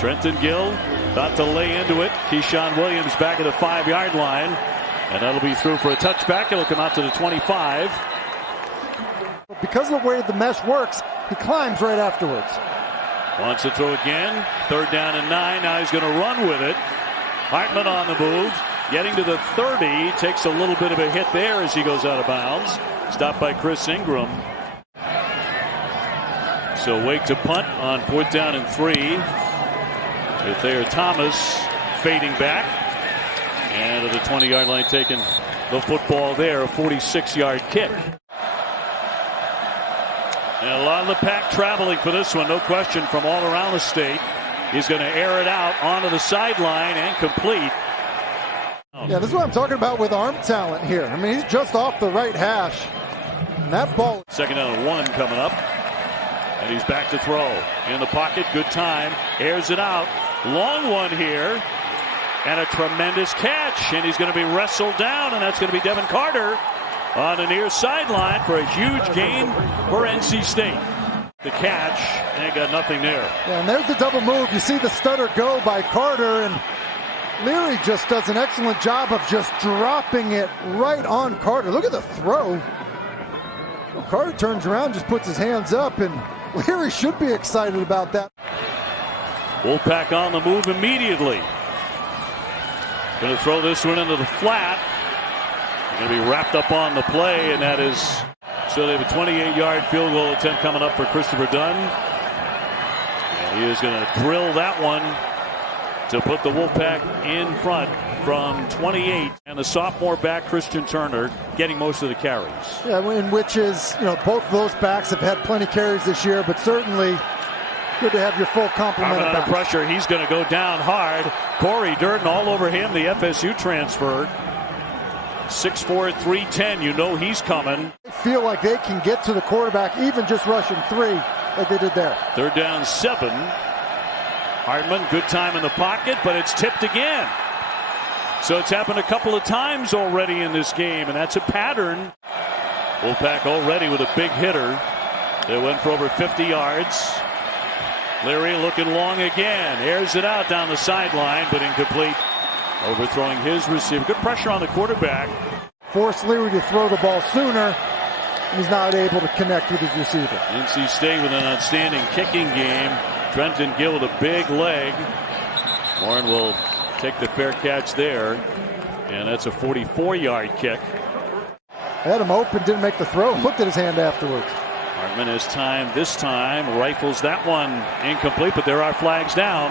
Trenton Gill about to lay into it. Keyshawn Williams back at the 5-yard line. And that'll be through for a touchback. It'll come out to the 25. Because of the way the mesh works, he climbs right afterwards. Wants to throw again. 3rd down and 9. Now he's going to run with it. Hartman on the move. Getting to the 30. Takes a little bit of a hit there as he goes out of bounds. Stopped by Chris Ingram. So Wake to punt on 4th down and 3. Thayer Thomas fading back. And to the 20-yard line taking the football there. A 46-yard kick. And a lot of the pack traveling for this one. No question from all around the state. He's going to air it out onto the sideline and complete. Yeah, this is what I'm talking about with arm talent here. I mean, he's just off the right hash. And that ball. 2nd down and 1 coming up. And he's back to throw. In the pocket, good time. Airs it out. Long one here. And a tremendous catch. And he's going to be wrestled down. And that's going to be Devin Carter on the near sideline for a huge gain for NC State. The catch, and got nothing there. Yeah, and there's the double move. You see the stutter go by Carter, and Leary just does an excellent job of just dropping it right on Carter. Look at the throw. Well, Carter turns around, just puts his hands up, and Leary should be excited about that. Wolfpack on the move immediately. Going to throw this one into the flat. Going to be wrapped up on the play, and that is, so they have a 28-yard field goal attempt coming up for Christopher Dunn. And he is going to drill that one to put the Wolfpack in front from 28. And the sophomore back, Christian Turner, getting most of the carries. Yeah, in which is, both of those backs have had plenty of carries this year, but certainly good to have your full complement of backs. Pressure, he's going to go down hard. Corey Durden all over him, the FSU transfer. 6'4", 310, he's coming. They feel like they can get to the quarterback, even just rushing 3, like they did there. 3rd down 7. Hartman, good time in the pocket, but it's tipped again. So it's happened a couple of times already in this game, and that's a pattern. Wolfpack already with a big hitter. They went for over 50 yards. Leary looking long again. Airs it out down the sideline, but incomplete. Overthrowing his receiver. Good pressure on the quarterback. Forced Leary to throw the ball sooner. He's not able to connect with his receiver. NC State with an outstanding kicking game. Trenton Gill with a big leg. Warren will take the fair catch there. And that's a 44-yard kick. Had him open, didn't make the throw. Looked at his hand afterwards. Hartman has time this time. Rifles that one incomplete, but there are flags down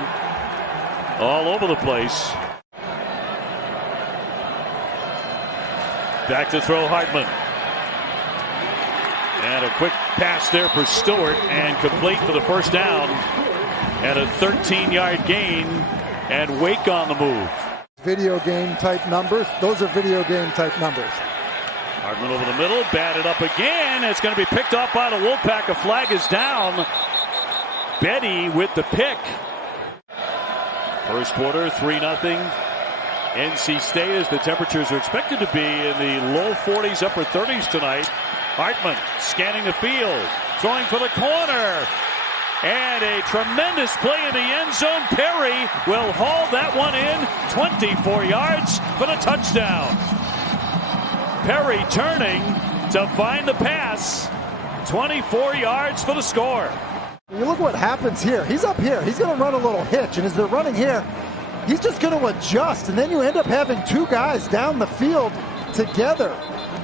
all over the place. Back to throw Hartman. And a quick pass there for Stewart and complete for the 1st down. And a 13-yard gain and Wake on the move. Video game type numbers. Those are video game type numbers. Hartman over the middle, batted up again. It's going to be picked off by the Wolfpack. A flag is down. Betty with the pick. First quarter, 3-0. NC State, as the temperatures are expected to be in the low 40s, upper 30s tonight. Hartman scanning the field, throwing for the corner. And a tremendous play in the end zone. Perry will haul that one in 24 yards for the touchdown. Perry turning to find the pass. 24 yards for the score. You look what happens here. He's up here. He's going to run a little hitch. And as they're running here, he's just going to adjust, and then you end up having 2 guys down the field together.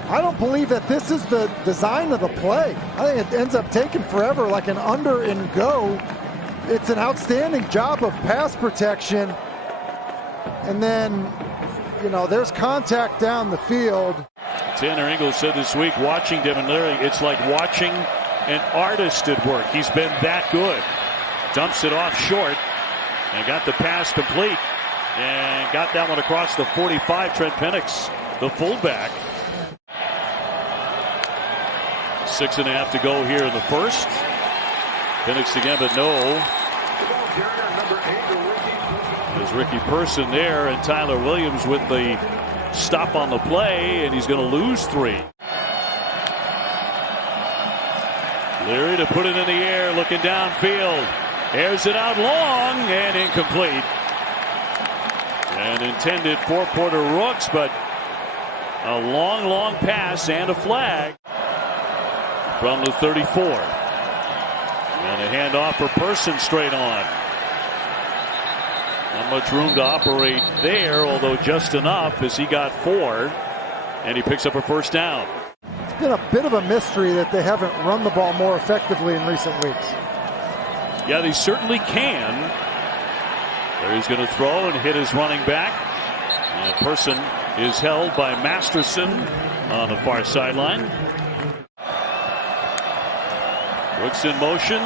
I don't believe that this is the design of the play. I think it ends up taking forever, like an under and go. It's an outstanding job of pass protection. And then, there's contact down the field. Tanner Ingles said this week, watching Devin Leary, it's like watching an artist at work. He's been that good. Dumps it off short. And got the pass complete. And got that one across the 45. Trent Penix, the fullback. 6.5 to go here in the first. Penix again, but no. There's Ricky Person there, and Tyler Williams with the stop on the play, and he's going to lose 3. Leary to put it in the air, looking downfield. Airs it out long and incomplete. And intended for Porter Rooks, but a long pass and a flag from the 34. And a handoff for Person straight on. Not much room to operate there, although just enough as he got 4. And he picks up a first down. It's been a bit of a mystery that they haven't run the ball more effectively in recent weeks. Yeah, they certainly can. There he's going to throw and hit his running back. And Person is held by Masterson on the far sideline. Rooks in motion.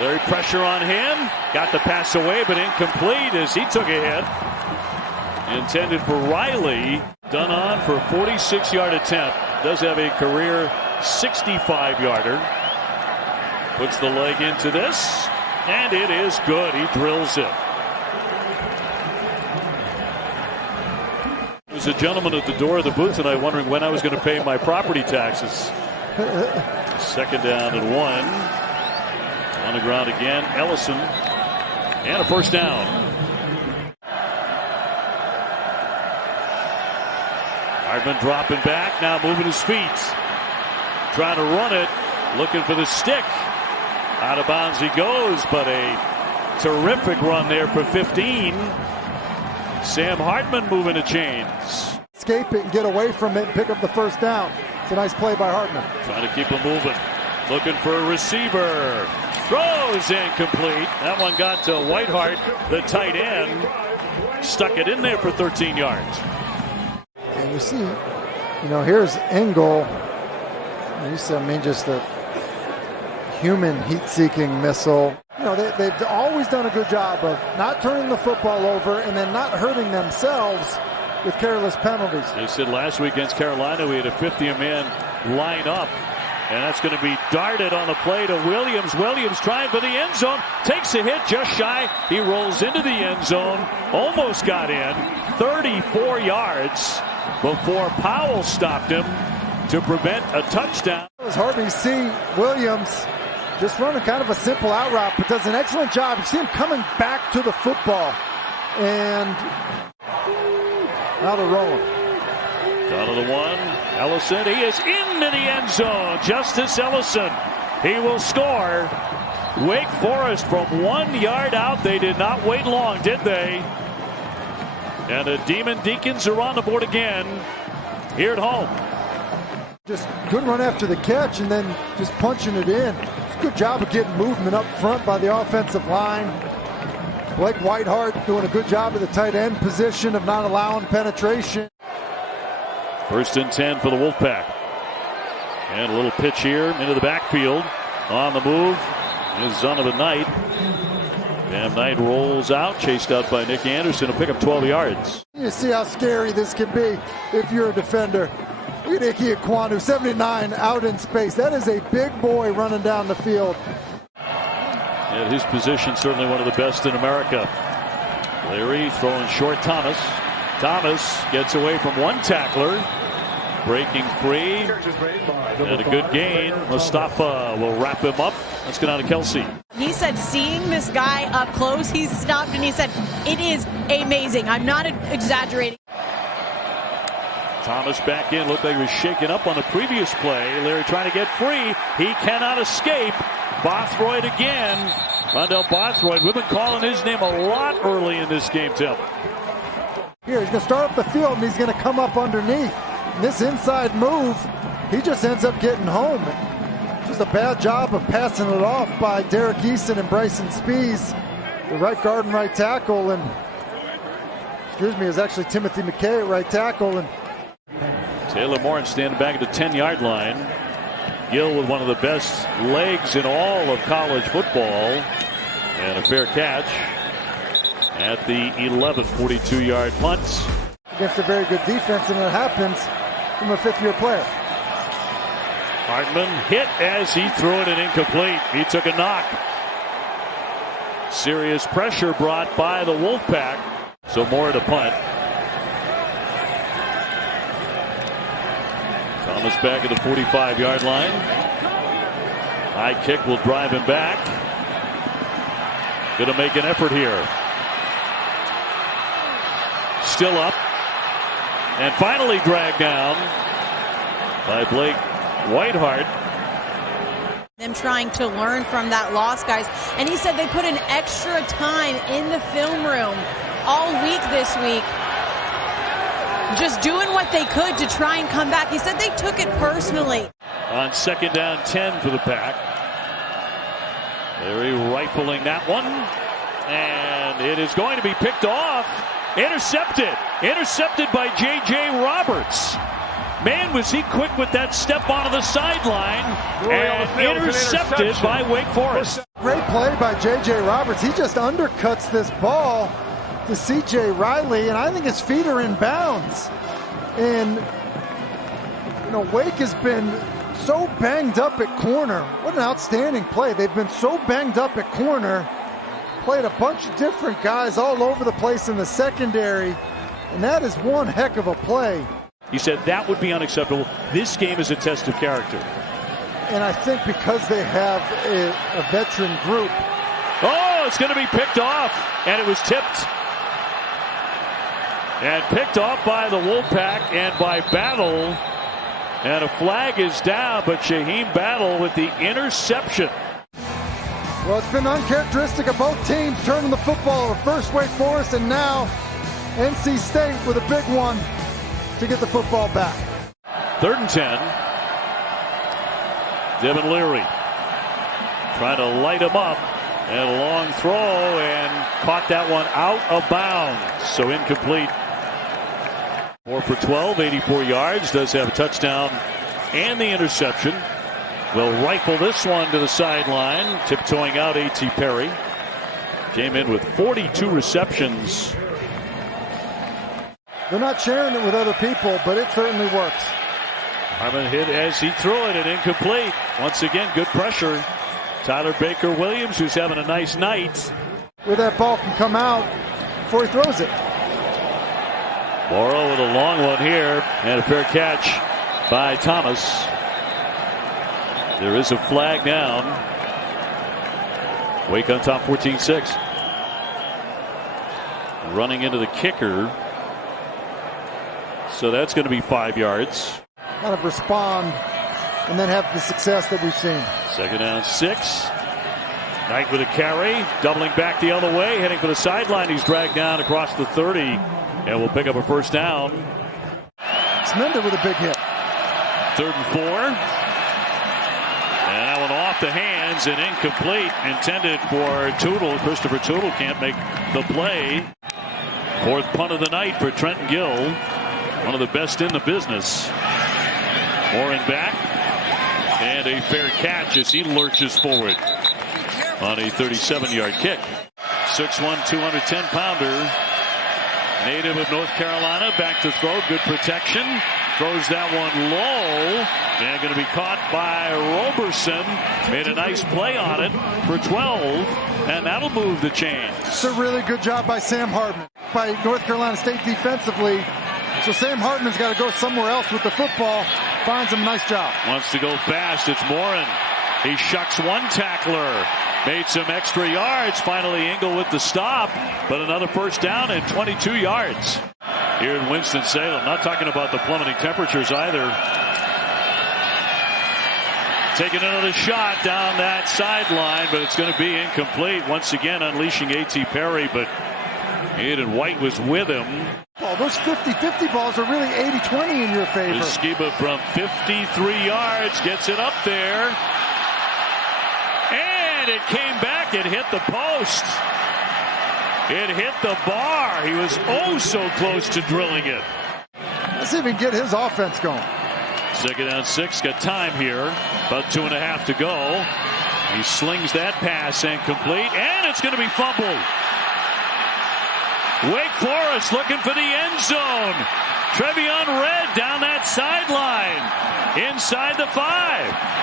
Leary pressure on him. Got the pass away, but incomplete as he took a hit. Intended for Riley. Done on for a 46-yard attempt. Does have a career 65-yarder. Puts the leg into this, and it is good. He drills it. There's a gentleman at the door of the booth tonight wondering when I was going to pay my property taxes. Second down and 1. On the ground again, Ellison, and a first down. Hartman dropping back, now moving his feet. Trying to run it, looking for the stick. Out of bounds he goes, but a terrific run there for 15. Sam Hartman moving the chains. Escape it and get away from it and pick up the first down. It's a nice play by Hartman. Trying to keep him moving. Looking for a receiver. Throws incomplete. That one got to Whitehart, the tight end. Stuck it in there for 13 yards. And you see, here's Engel. Just a human heat-seeking missile. They've always done a good job of not turning the football over and then not hurting themselves with careless penalties. They said last week against Carolina we had a 50-man line up. And that's going to be darted on the play to Williams. Williams trying for the end zone. Takes a hit just shy. He rolls into the end zone. Almost got in. 34 yards before Powell stopped him to prevent a touchdown. It was hard to see Williams just running kind of a simple out route, but does an excellent job. You see him coming back to the football. And now they're rolling. Down to the 1. Ellison, he is into the end zone. Justice Ellison, he will score. Wake Forest from 1 yard out. They did not wait long, did they? And the Demon Deacons are on the board again here at home. Just good run after the catch and then just punching it in. It's a good job of getting movement up front by the offensive line. Blake Whitehart doing a good job of the tight end position of not allowing penetration. First and 10 for the Wolfpack. And a little pitch here into the backfield. On the move is Zonovan Knight. Bam Knight rolls out, chased out by Nick Anderson. He'll pick up 12 yards. You see how scary this can be if you're a defender. Look at Ike Ekwonu, 79, out in space. That is a big boy running down the field. At his position, certainly one of the best in America. Leary throwing short Thomas. Thomas gets away from one tackler. Breaking free. And a good gain. Mustafa will wrap him up. Let's go down to Kelsey. He said seeing this guy up close, he stopped and he said, it is amazing. I'm not exaggerating. Thomas back in. Looked like he was shaken up on the previous play. Leary trying to get free. He cannot escape. Bothroyd again. Rondell Bothroyd. We've been calling his name a lot early in this game, Tim. Here, he's going to start up the field and he's going to come up underneath. And this inside move, he just ends up getting home. Just a bad job of passing it off by Derek Eason and Bryson Spees, the right guard and right tackle. And, it was actually Timothy McKay at right tackle. And Taylor Moore standing back at the 10-yard line. Gill with one of the best legs in all of college football. And a fair catch at the 11, 42-yard punt. Against a very good defense, and it happens from a fifth-year player. Hartman hit as he threw it and incomplete. He took a knock. Serious pressure brought by the Wolfpack. So more to punt. Thomas back at the 45-yard line. High kick will drive him back. Going to make an effort here. Still up. And finally dragged down by Blake Whitehart. Them trying to learn from that loss, guys. And he said they put an extra time in the film room all week this week, just doing what they could to try and come back. He said they took it personally. On second down 10 for the Pack. Leary rifling that one. And it is going to be picked off. Intercepted. Intercepted by J.J. Roberts. Man, was he quick with that step onto the sideline. And intercepted by Wake Forest. Great play by J.J. Roberts. He just undercuts this ball to C.J. Riley, and I think his feet are in bounds. And, you know, Wake has been so banged up at corner. What an outstanding play. They've been so banged up at corner. Played a bunch of different guys all over the place in the secondary, and that is one heck of a play. He said that would be unacceptable. This game is a test of character. And I think because they have a veteran group. Oh, it's going to be picked off, and it was tipped. And picked off by the Wolfpack and by Battle. And a flag is down, but Shaheem Battle with the interception. Well, it's been uncharacteristic of both teams turning the football over. First Wake Forest, and now NC State with a big one to get the football back. 3rd and 10. Devin Leary trying to light him up. And a long throw, and caught that one out of bounds. So incomplete. 4 for 12, 84 yards. Does have a touchdown and the interception. Will rifle this one to the sideline. Tiptoeing out A.T. Perry. Came in with 42 receptions. They're not sharing it with other people, but it certainly works. Hartman hit as he threw it, and incomplete. Once again, good pressure. Tyler Baker-Williams, who's having a nice night. Where that ball can come out before he throws it. Morrow with a long one here, and a fair catch by Thomas. There is a flag down. Wake on top 14-6. Running into the kicker. So that's going to be 5 yards. Kind of respond and then have the success that we've seen. 2nd down 6. Knight with a carry, doubling back the other way, heading for the sideline. He's dragged down across the 30, and will pick up a first down. Smender with a big hit. 3rd and 4. And that one off the hands and incomplete. Intended for Tootle. Christopher Tootle can't make the play. 4th punt of the night for Trenton Gill. One of the best in the business. Warren back. And a fair catch as he lurches forward on a 37-yard kick. 6'1", 210-pounder. Native of North Carolina. Back to throw. Good protection. Throws that one low. And going to be caught by Roberson. Made a nice play on it for 12. And that'll move the chains. It's a really good job by Sam Hartman. By North Carolina State defensively. So Sam Hartman's got to go somewhere else with the football. Finds him a nice job. Wants to go fast. It's Morin. He shucks one tackler. Made some extra yards. Finally Engel with the stop. But another first down and 22 yards. Here in Winston-Salem. Not talking about the plummeting temperatures either. Taking another shot down that sideline, but it's going to be incomplete. Once again unleashing A.T. Perry, but Aiden White was with him. Oh, those 50-50 balls are really 80-20 in your favor. Skiba from 53 yards gets it up there. And it came back. It hit the post. It hit the bar. He was oh so close to drilling it. Let's see if he can get his offense going. 2nd down 6. Got time here. About 2.5 to go. He slings that pass incomplete. And it's going to be fumbled. Wake Forest looking for the end zone. Trevion Red down that sideline. Inside the 5.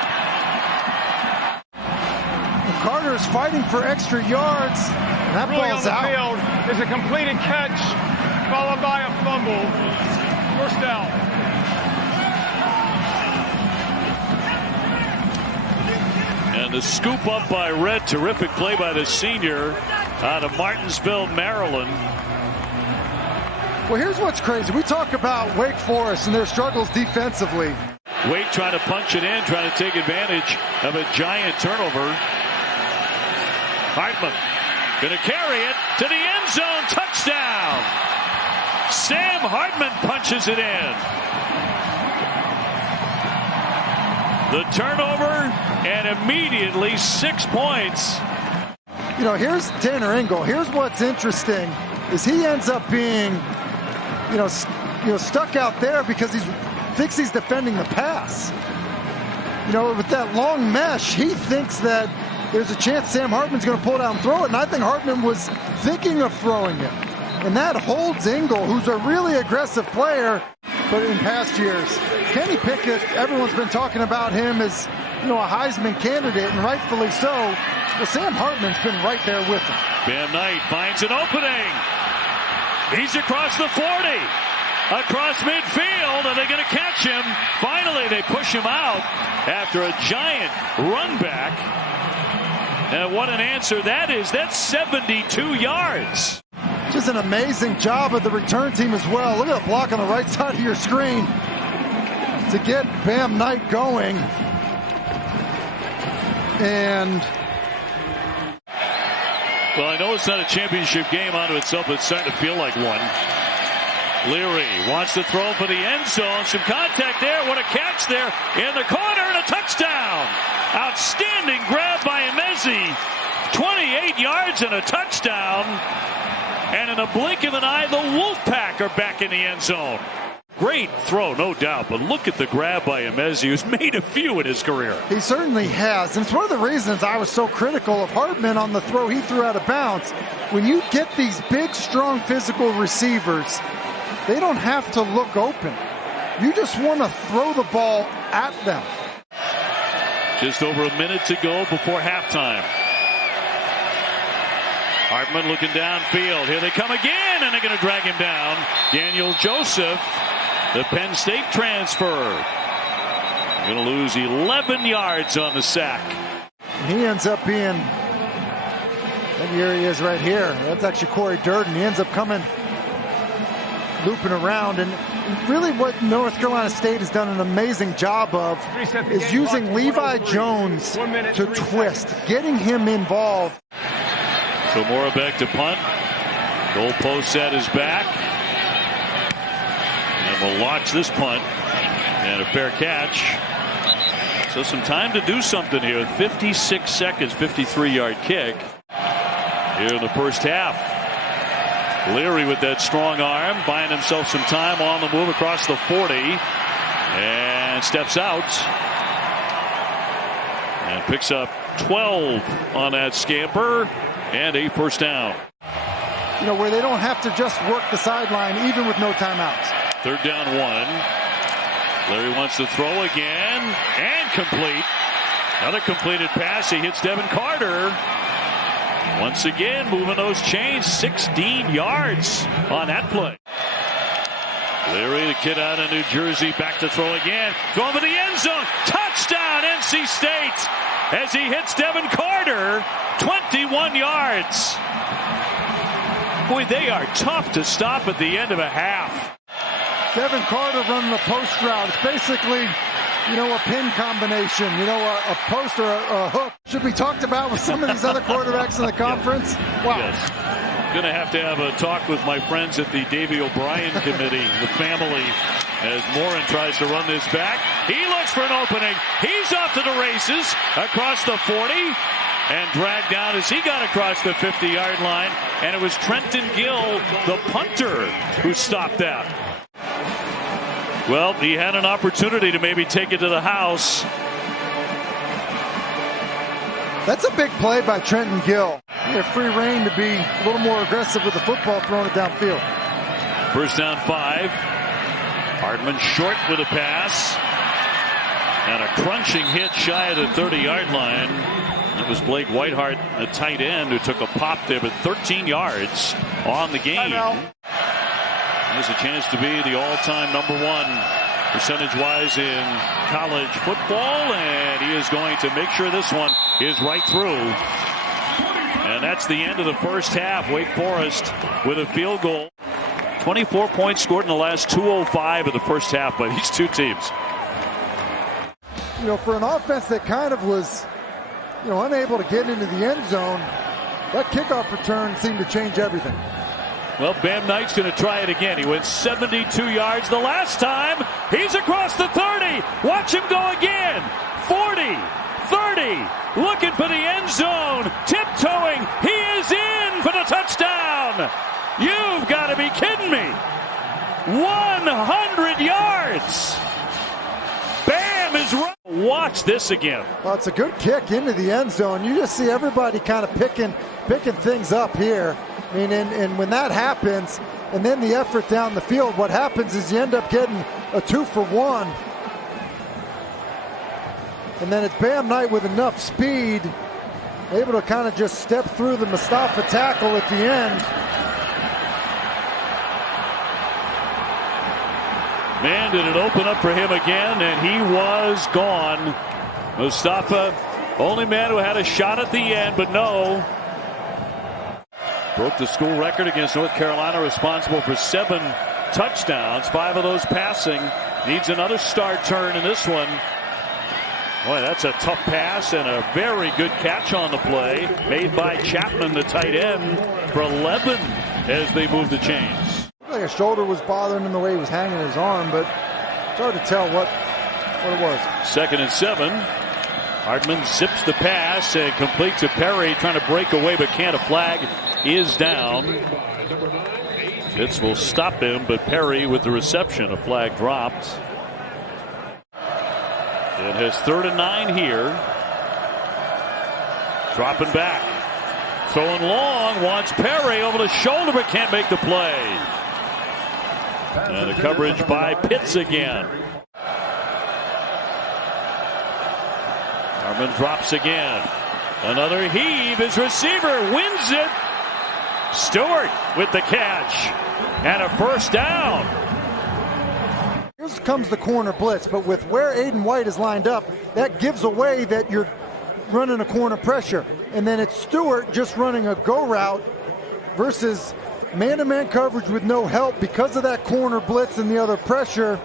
Carter's fighting for extra yards. That ball's out. Field is a completed catch followed by a fumble. First down. And the scoop up by Red. Terrific play by the senior. out of Martinsville, Maryland. Well, here's what's crazy. We talk about Wake Forest and their struggles defensively. Wake trying to punch it in, trying to take advantage of a giant turnover. Hartman going to carry it to the end zone. Touchdown. Sam Hartman punches it in. The turnover, and immediately 6 points. You know, here's Tanner Engel. Here's what's interesting is he ends up being, stuck out there because he thinks he's defending the pass. You know, with that long mesh, he thinks that there's a chance Sam Hartman's going to pull it out and throw it, and I think Hartman was thinking of throwing it. And that holds Engel, who's a really aggressive player, but in past years. Kenny Pickett, everyone's been talking about him as, a Heisman candidate, and rightfully so. Well, Sam Hartman's been right there with him. Bam Knight finds an opening. He's across the 40. Across midfield, and they're going to catch him. Finally, they push him out after a giant run back. And what an answer that is. That's 72 yards. Just an amazing job of the return team as well. Look at the block on the right side of your screen to get Bam Knight going. And well, I know it's not a championship game onto itself, but it's starting to feel like one. Leary wants to throw for the end zone. Some contact there. What a catch there in the corner, and a touchdown. Outstanding grab by Emezi. 28 yards and a touchdown. And in a blink of an eye, the Wolfpack are back in the end zone. Great throw, no doubt, but look at the grab by Emezi, who's made a few in his career. He certainly has, and it's one of the reasons I was so critical of Hartman on the throw he threw out of bounds. When you get these big, strong, physical receivers, they don't have to look open. You just want to throw the ball at them. Just over a minute to go before halftime. Hartman looking downfield. Here they come again, and they're going to drag him down. Daniel Joseph, the Penn State transfer, going to lose 11 yards on the sack. He ends up being, maybe here he is right here. That's actually Corey Durden. He ends up coming, looping around, and really what North Carolina State has done an amazing job of is using Levi Jones to twist, getting him involved. So Moravec to punt. Goalpost at his back. And we'll launch this punt. And a fair catch. So some time to do something here. 56 seconds, 53-yard kick. Here in the first half. Leary with that strong arm, buying himself some time on the move across the 40. And steps out. And picks up 12 on that scamper. And a first down. You know, where they don't have to just work the sideline, even with no timeouts. Third down 1. Leary wants to throw again. And complete. Another completed pass. He hits Devin Carter. Once again, moving those chains. 16 yards on that play. Leary, the kid out of New Jersey, back to throw again. Going to the end zone. Touchdown, NC State. As he hits Devin Carter. 21 yards. Boy, they are tough to stop at the end of a half. Devin Carter running the post route. It's basically, a pin combination, a post or a hook. Should be talked about with some of these other quarterbacks in the conference. Wow. Yes. Going to have a talk with my friends at the Davey O'Brien committee, the family, as Morin tries to run this back. He looks for an opening. He's off to the races across the 40. And dragged down as he got across the 50-yard line. And it was Trenton Gill, the punter, who stopped that. Well, he had an opportunity to maybe take it to the house. That's a big play by Trenton Gill. He had free reign to be a little more aggressive with the football, throwing it downfield. First down 5. Hartman short with a pass. And a crunching hit shy of the 30-yard line. It was Blake Whiteheart, the tight end, who took a pop there, but 13 yards on the game. There's a chance to be the all-time #1 percentage-wise in college football, and he is going to make sure this one is right through. And that's the end of the first half. Wake Forest with a field goal. 24 points scored in the last 2:05 of the first half by these two teams. You know, for an offense that kind of was, you know, unable to get into the end zone, that kickoff return seemed to change everything. Well, Bam Knight's going to try it again. He went 72 yards the last time. He's across the 30. Watch him go again. 40, 30, looking for the end zone. Tiptoeing. He is in for the touchdown. You've got to be kidding me. 100 yards. Bam is right. Watch this again. Well, it's a good kick into the end zone. You just see everybody kind of picking things up here. I mean, and when that happens, and then the effort down the field, what happens is you end up getting a 2-for-1. And then it's Bam Knight with enough speed, able to kind of just step through the Mustafa tackle at the end. Man, did it open up for him again, and he was gone. Mustafa, only man who had a shot at the end, but no. Broke the school record against North Carolina, responsible for 7 touchdowns, 5 of those passing. Needs another star turn in this one. Boy, that's a tough pass and a very good catch on the play. Made by Chapman, the tight end, for 11 as they move the chains. Like a shoulder was bothering him the way he was hanging his arm, but it's hard to tell what it was. 2nd and 7. Hartman zips the pass and completes to Perry, trying to break away but can't. A flag is down. Fitz will stop him, but Perry with the reception. A flag dropped. It has 3rd and 9 here. Dropping back. Throwing long. Wants Perry over the shoulder but can't make the play. And the coverage by Pitts again. Hartman drops again. Another heave. His receiver wins it. Stewart with the catch. And a first down. Here comes the corner blitz, but with where Aiden White is lined up, that gives away that you're running a corner pressure. And then it's Stewart just running a go route versus man-to-man coverage with no help because of that corner blitz and the other pressure.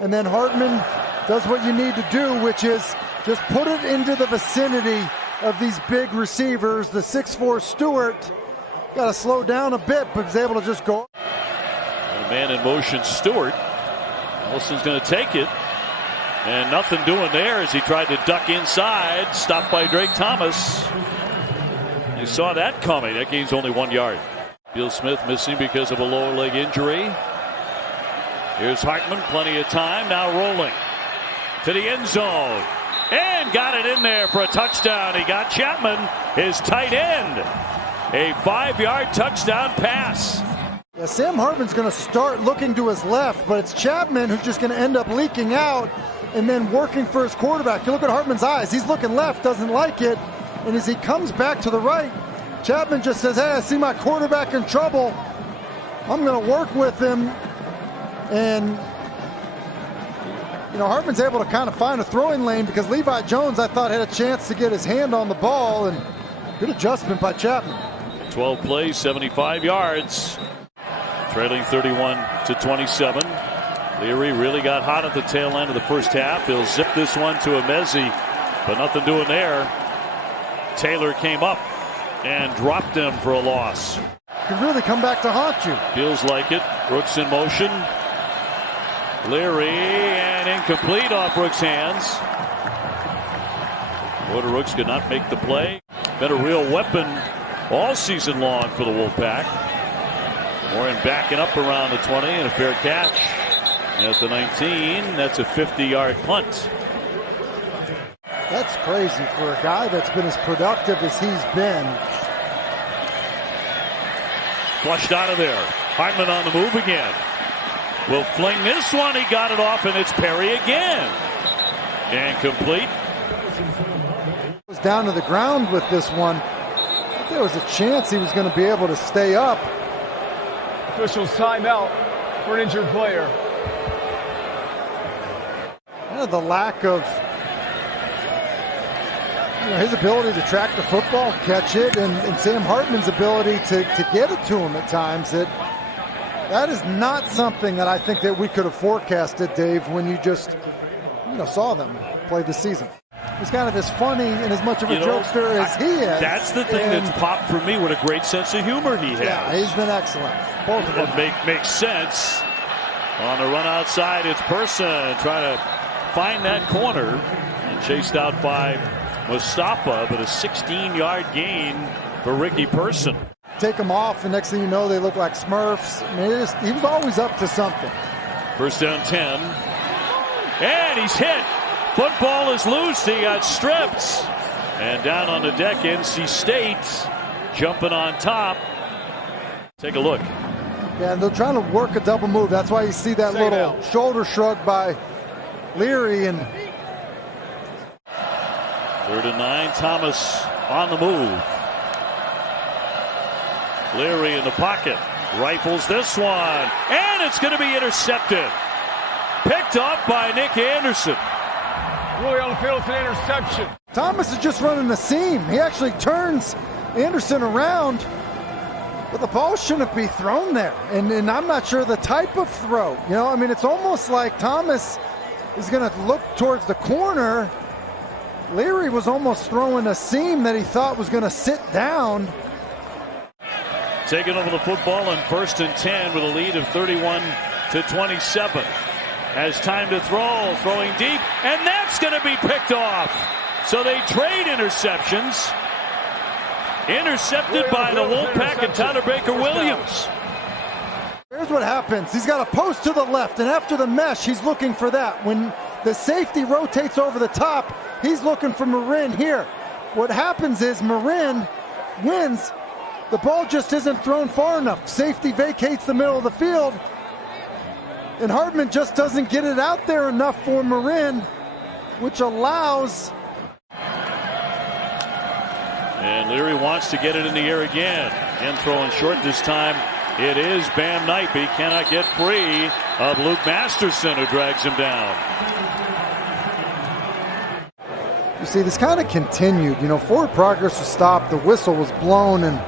And then Hartman does what you need to do, which is just put it into the vicinity of these big receivers. The 6'4 Stewart got to slow down a bit, but is able to just go. And a man in motion, Stewart. Ellison's going to take it. And nothing doing there as he tried to duck inside. Stopped by Drake Thomas. You saw that coming. That gains only 1 yard. Bill Smith missing because of a lower leg injury. Here's Hartman, plenty of time, now rolling to the end zone. And got it in there for a touchdown. He got Chapman, his tight end. A 5-yard touchdown pass. Yeah, Sam Hartman's going to start looking to his left, but it's Chapman who's just going to end up leaking out and then working for his quarterback. You look at Hartman's eyes. He's looking left, doesn't like it. And as he comes back to the right, Chapman just says, hey, I see my quarterback in trouble. I'm going to work with him. And, you know, Hartman's able to kind of find a throwing lane because Levi Jones, I thought, had a chance to get his hand on the ball. And good adjustment by Chapman. 12 plays, 75 yards. Trailing 31-27. Leary really got hot at the tail end of the first half. He'll zip this one to Emezi, but nothing doing there. Taylor came up and dropped him for a loss. Can really come back to haunt you. Feels like it. Brooks in motion. Leary and incomplete off Brooks' hands. Porter Rooks could not make the play. Been a real weapon all season long for the Wolfpack. Warren backing up around the 20 and a fair catch at the 19. That's a 50-yard punt. That's crazy for a guy that's been as productive as he's been. Flushed out of there. Hartman on the move again. Will fling this one. He got it off, and it's Perry again. And complete. Was down to the ground with this one. There was a chance he was going to be able to stay up. Officials timeout for an injured player. The lack of his ability to track the football, catch it, and Sam Hartman's ability to get it to him at times, that is not something that I think that we could have forecasted, Dave, when you just saw them play this season. He's kind of as funny and as much of a jokester as he is. That's the thing that's popped for me. What a great sense of humor he has. Yeah, he's been excellent. Both of them. Makes sense. On the run outside, it's Person trying to find that corner and chased out by Mustafa, but a 16-yard gain for Ricky Person. Take them off, and next thing you know, they look like Smurfs. I mean, he was always up to something. First down 10. And he's hit. Football is loose. He got stripped. And down on the deck, NC State jumping on top. Take a look. Yeah, and they're trying to work a double move. That's why you see that little shoulder shrug by Leary. And 3rd and 9. Thomas on the move. Leary in the pocket. Rifles this one. And it's going to be intercepted. Picked off by Nick Anderson. Really on the field, it's an interception. Thomas is just running the seam. He actually turns Anderson around, but the ball shouldn't be thrown there. And I'm not sure the type of throw. I mean, it's almost like Thomas is going to look towards the corner. Leary was almost throwing a seam that he thought was going to sit down. Taking over the football on 1st and 10 with a lead of 31-27. Has time to throw, throwing deep, and that's going to be picked off. So they trade interceptions. Intercepted by the Wolfpack and Tyler Baker-Williams. Here's what happens. He's got a post to the left, and after the mesh, he's looking for that. When the safety rotates over the top, he's looking for Marin here. What happens is Marin wins. The ball just isn't thrown far enough. Safety vacates the middle of the field. And Hartman just doesn't get it out there enough for Marin, which allows. And Leary wants to get it in the air again. And throwing short this time. It is Bam Knight, but he cannot get free of Luke Masterson, who drags him down. You see, this kind of continued. Forward progress was stopped. The whistle was blown, and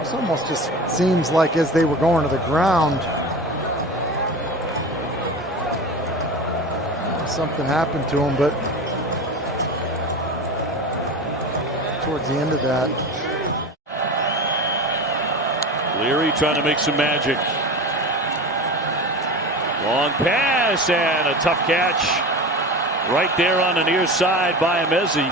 it almost just seems like as they were going to the ground, something happened to him, but towards the end of that. Leary trying to make some magic. Long pass and a tough catch right there on the near side by Emezi.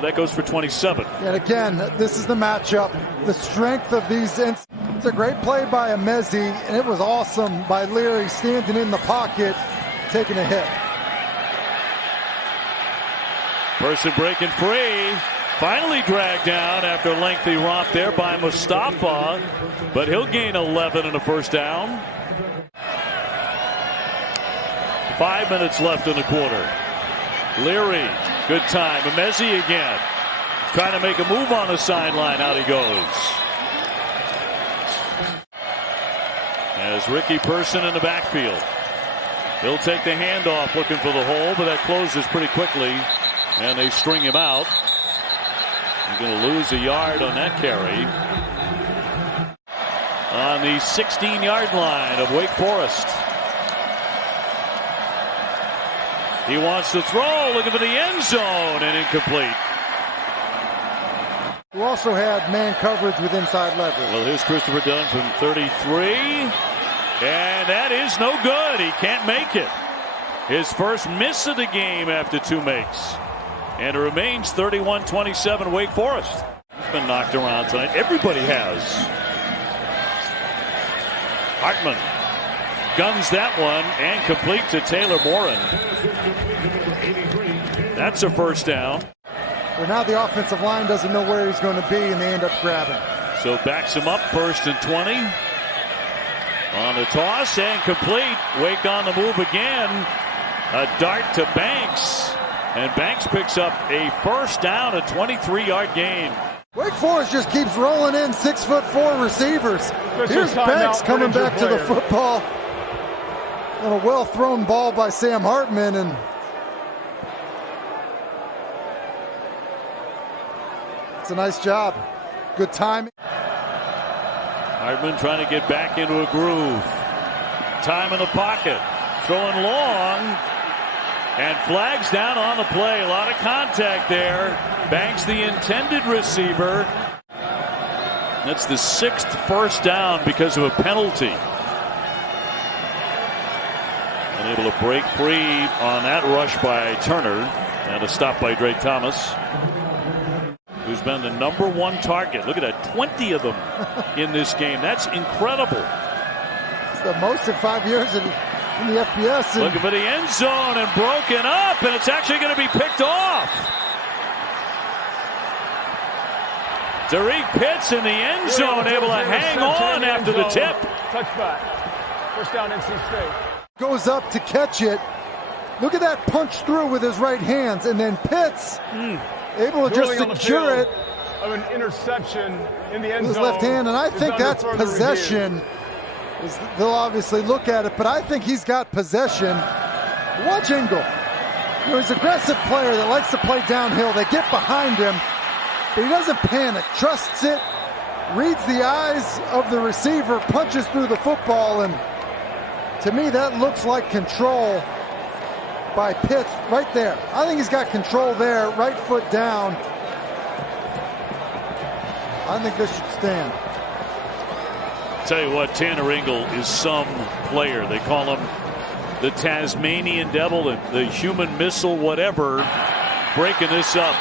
That goes for 27. And again, this is the matchup. The strength of these. It's a great play by Emezi, and it was awesome by Leary standing in the pocket, taking a hit. Person breaking free. Finally dragged down after a lengthy romp there by Mustafa. But he'll gain 11 and a first down. 5 minutes left in the quarter. Leary, good time. Emezi again. Trying to make a move on the sideline. Out he goes. As Ricky Person in the backfield. He'll take the handoff looking for the hole, but that closes pretty quickly. And they string him out. He's going to lose a yard on that carry. On the 16-yard line of Wake Forest. He wants to throw, looking for the end zone, and incomplete. Who also had man coverage with inside leverage. Well, here's Christopher Dunn from 33. And that is no good. He can't make it. His first miss of the game after 2 makes. And it remains 31-27 Wake Forest. He's been knocked around tonight. Everybody has. Hartman guns that one and complete to Taylor Morin. That's a first down. Well, now the offensive line doesn't know where he's going to be, and they end up grabbing. So backs him up, 1st and 20. On the toss and complete. Wake on the move again. A dart to Banks. And Banks picks up a first down, a 23-yard gain. Wake Forest just keeps rolling in 6'4" receivers. Here's Banks coming back to the football. And a well-thrown ball by Sam Hartman. And It's a nice job. Good timing. Hartman trying to get back into a groove. Time in the pocket. Throwing long. And flags down on the play. A lot of contact there. Banks the intended receiver. That's the 6th first down because of a penalty. Unable to break free on that rush by Turner. And a stop by Drake Thomas, who's been the #1 target. Look at that, 20 of them in this game. That's incredible. It's the most in 5 years in the FBS. Looking for the end zone and broken up, and it's actually going to be picked off. Tariq Pitts in the end zone, able to hang on after the tip. Touchback. First down, NC State. Goes up to catch it. Look at that punch through with his right hands, and then Pitts able to just secure it of an interception in the end with his zone left hand, and I think that's possession. They'll obviously look at it, but I think he's got possession. Watch Ingle. You know, he's an aggressive player that likes to play downhill. They get behind him, but he doesn't panic. Trusts it, reads the eyes of the receiver, punches through the football, and to me that looks like control by Pitts right there. I think he's got control there, right foot down. I think this should stand. Tell you what, Tanner Ingle is some player. They call him the Tasmanian Devil, the human missile, whatever, breaking this up.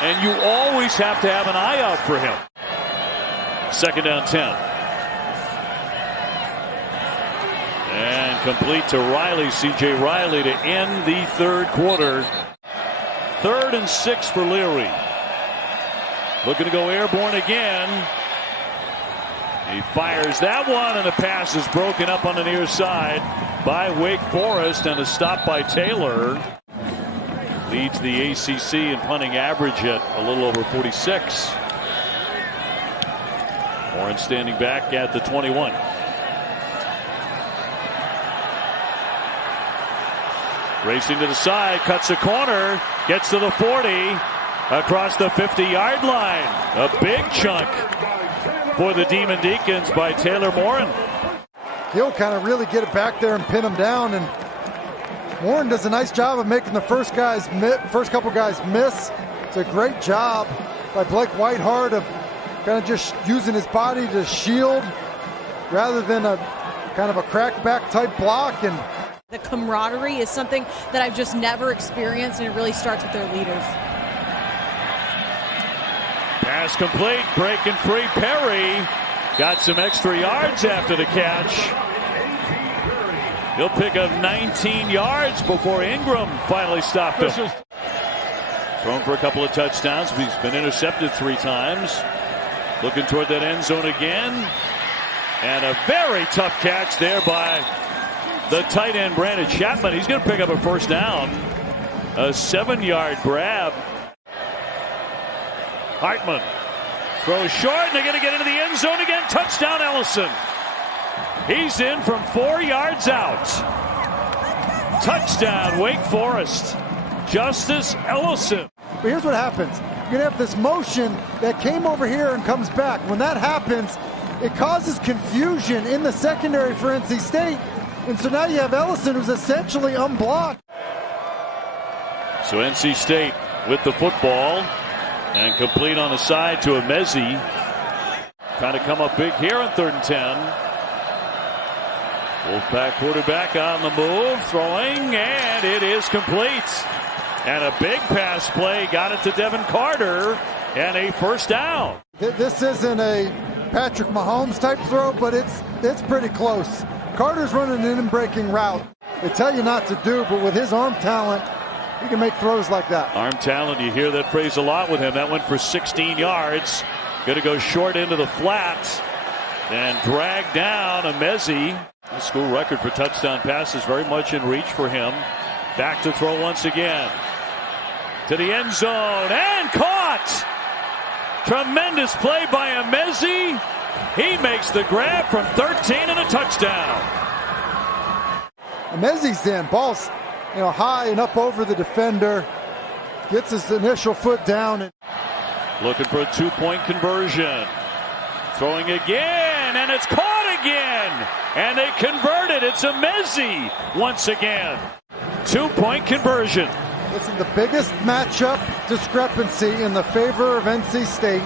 And you always have to have an eye out for him. 2nd down 10. And complete to Riley, C.J. Riley, to end the 3rd quarter. 3rd and 6 for Leary. Looking to go airborne again. He fires that one, and the pass is broken up on the near side by Wake Forest, and a stop by Taylor. Leads the ACC in punting average at a little over 46. Warren standing back at the 21. Racing to the side, cuts a corner, gets to the 40, across the 50-yard line. A big chunk for the Demon Deacons by Taylor Morin. He'll kind of really get it back there and pin him down, and Morin does a nice job of making the first couple guys miss. It's a great job by Blake Whitehart of kind of just using his body to shield rather than a kind of a crackback type block. And the camaraderie is something that I've just never experienced, and it really starts with their leaders. Pass complete, breaking free. Perry got some extra yards after the catch. He'll pick up 19 yards before Ingram finally stopped him. Thrown for a couple of touchdowns, but he's been intercepted 3 times. Looking toward that end zone again. And a very tough catch there by the tight end, Brandon Chapman. He's going to pick up a first down. A 7-yard grab. Hartman throws short, and they're going to get into the end zone again. Touchdown, Ellison. He's in from 4 yards out. Touchdown, Wake Forest. Justice Ellison. But here's what happens. You're going to have this motion that came over here and comes back. When that happens, it causes confusion in the secondary for NC State. And so now you have Ellison, who's essentially unblocked. So NC State with the football. And complete on the side to Emezi. Trying to come up big here on 3rd and 10. Wolfpack quarterback on the move. Throwing, and it is complete. And a big pass play. Got it to Devin Carter. And a first down. This isn't a Patrick Mahomes type throw, but it's pretty close. Carter's running an in-breaking route. They tell you not to do, but with his arm talent, he can make throws like that. Arm talent, you hear that phrase a lot with him. That went for 16 yards. Going to go short into the flats and drag down Emezi. The school record for touchdown passes very much in reach for him. Back to throw once again. To the end zone and caught. Tremendous play by Emezi. He makes the grab from 13 and a touchdown. Emezi's in. Ball's high and up over the defender. Gets his initial foot down. And looking for a 2-point conversion. Throwing again, and it's caught again. And they convert it. It's a Mezzi once again. 2-point conversion. listen, the biggest matchup discrepancy in the favor of NC State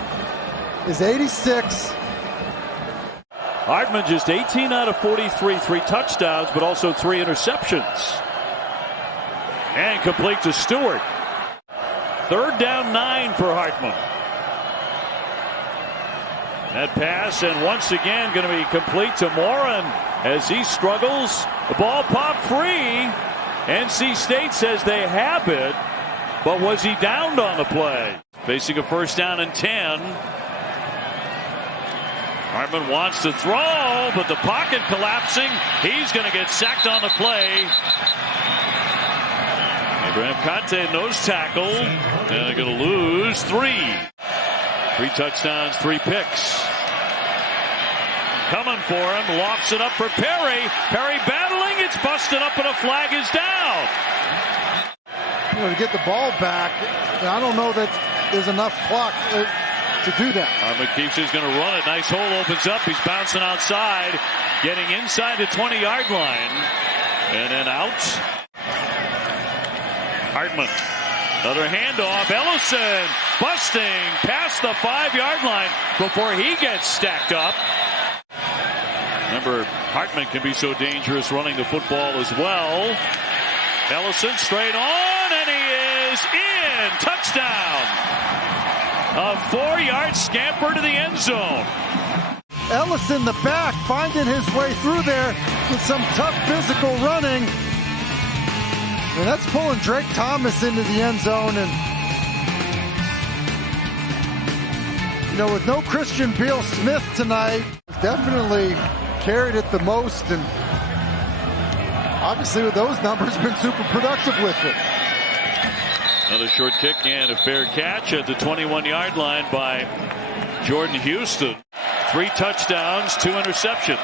is 86. Hartman just 18 out of 43, 3 touchdowns, but also 3 interceptions. And complete to Stewart. 3rd down 9 for Hartman. That pass, and once again going to be complete to Morin as he struggles. The ball popped free. NC State says they have it, but was he downed on the play? Facing a 1st down and 10. Hartman wants to throw, but the pocket collapsing. He's going to get sacked on the play. Abraham Conte nose tackle, and they're going to lose 3. 3 touchdowns, 3 picks. Coming for him, lofts it up for Perry. Perry battling, it's busted up, and a flag is down. You know, to get the ball back, I don't know that there's enough clock to do that. Hartman keeps is going to run it. Nice hole opens up. He's bouncing outside, getting inside the 20-yard line, and then out. Hartman, another handoff. Ellison busting past the 5-yard line before he gets stacked up. Remember, Hartman can be so dangerous running the football as well. Ellison straight on, and he is in. Touchdown. A 4-yard scamper to the end zone. Ellison, the back, finding his way through there with some tough physical running. And that's pulling Drake Thomas into the end zone. And, you know, with no Christian Beal-Smith tonight, definitely carried it the most. And obviously with those numbers, been super productive with it. Another short kick and a fair catch at the 21-yard line by Jordan Houston. 3 touchdowns, 2 interceptions.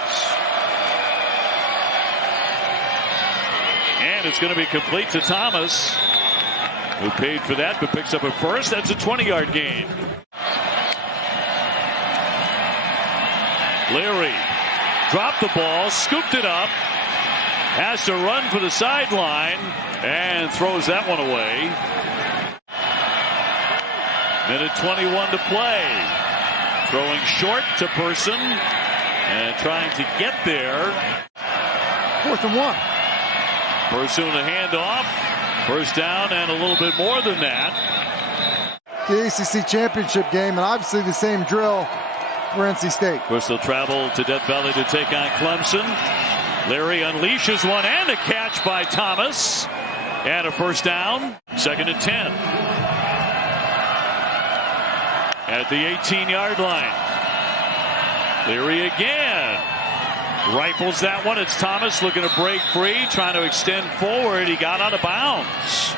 And it's going to be complete to Thomas, who paid for that but picks up a first. That's a 20-yard gain. Leary dropped the ball, scooped it up, has to run for the sideline, and throws that one away. Minute 21 to play. Throwing short to Person and trying to get there. 4th and 1. Person with a handoff. 1st down and a little bit more than that. The ACC championship game, and obviously the same drill for NC State. Of course, they'll travel to Death Valley to take on Clemson. Larry unleashes one and a catch by Thomas. And a 1st down. 2nd and 10. At the 18-yard line. Leary again. Rifles that one. It's Thomas looking to break free, trying to extend forward. He got out of bounds.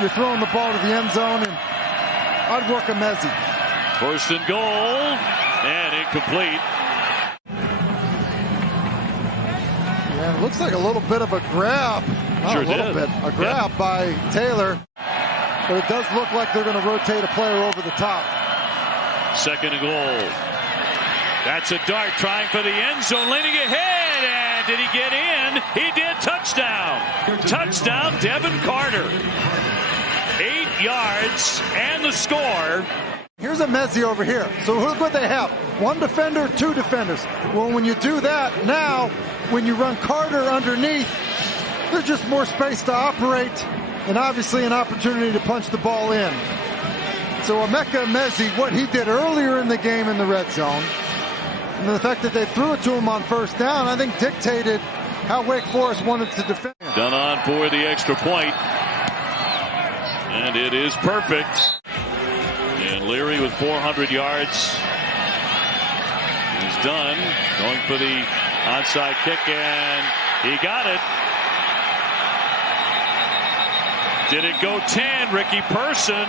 You're throwing the ball to the end zone, and I'd work a Mezzi. 1st and goal, and incomplete. Yeah, it looks like a little bit of a grab. Not Sure a little did. bit. A grab by Taylor. But it does look like they're going to rotate a player over the top. 2nd and goal. That's a dart trying for the end zone, leaning ahead, and did he get in? He did. Touchdown. Touchdown, Devin Carter. 8 yards and the score. Here's a Mezzi over here. So look what they have. 1 defender, 2 defenders. Well, when you do that, now when you run Carter underneath, there's just more space to operate and obviously an opportunity to punch the ball in. So Emeka Mezzi, what he did earlier in the game in the red zone, and the fact that they threw it to him on 1st down, I think dictated how Wake Forest wanted to defend. Done on for the extra point. And it is perfect. And Leary with 400 yards is done. Going for the onside kick, and he got it. Did it go 10? Ricky Person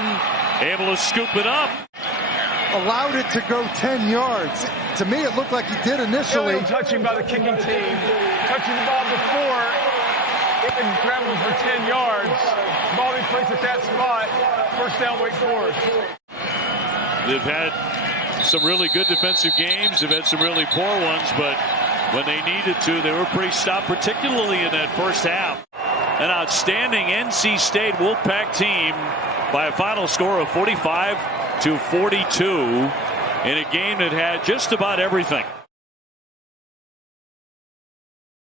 able to scoop it up. Allowed it to go 10 yards. To me, it looked like he did initially. Touching by the kicking team. Touching the ball before and travels for 10 yards. Ball be placed at that spot. First down, Wake Forest. They've had some really good defensive games. They've had some really poor ones, but when they needed to, they were pretty stout, particularly in that first half. An outstanding NC State Wolfpack team by a final score of 45-42 in a game that had just about everything.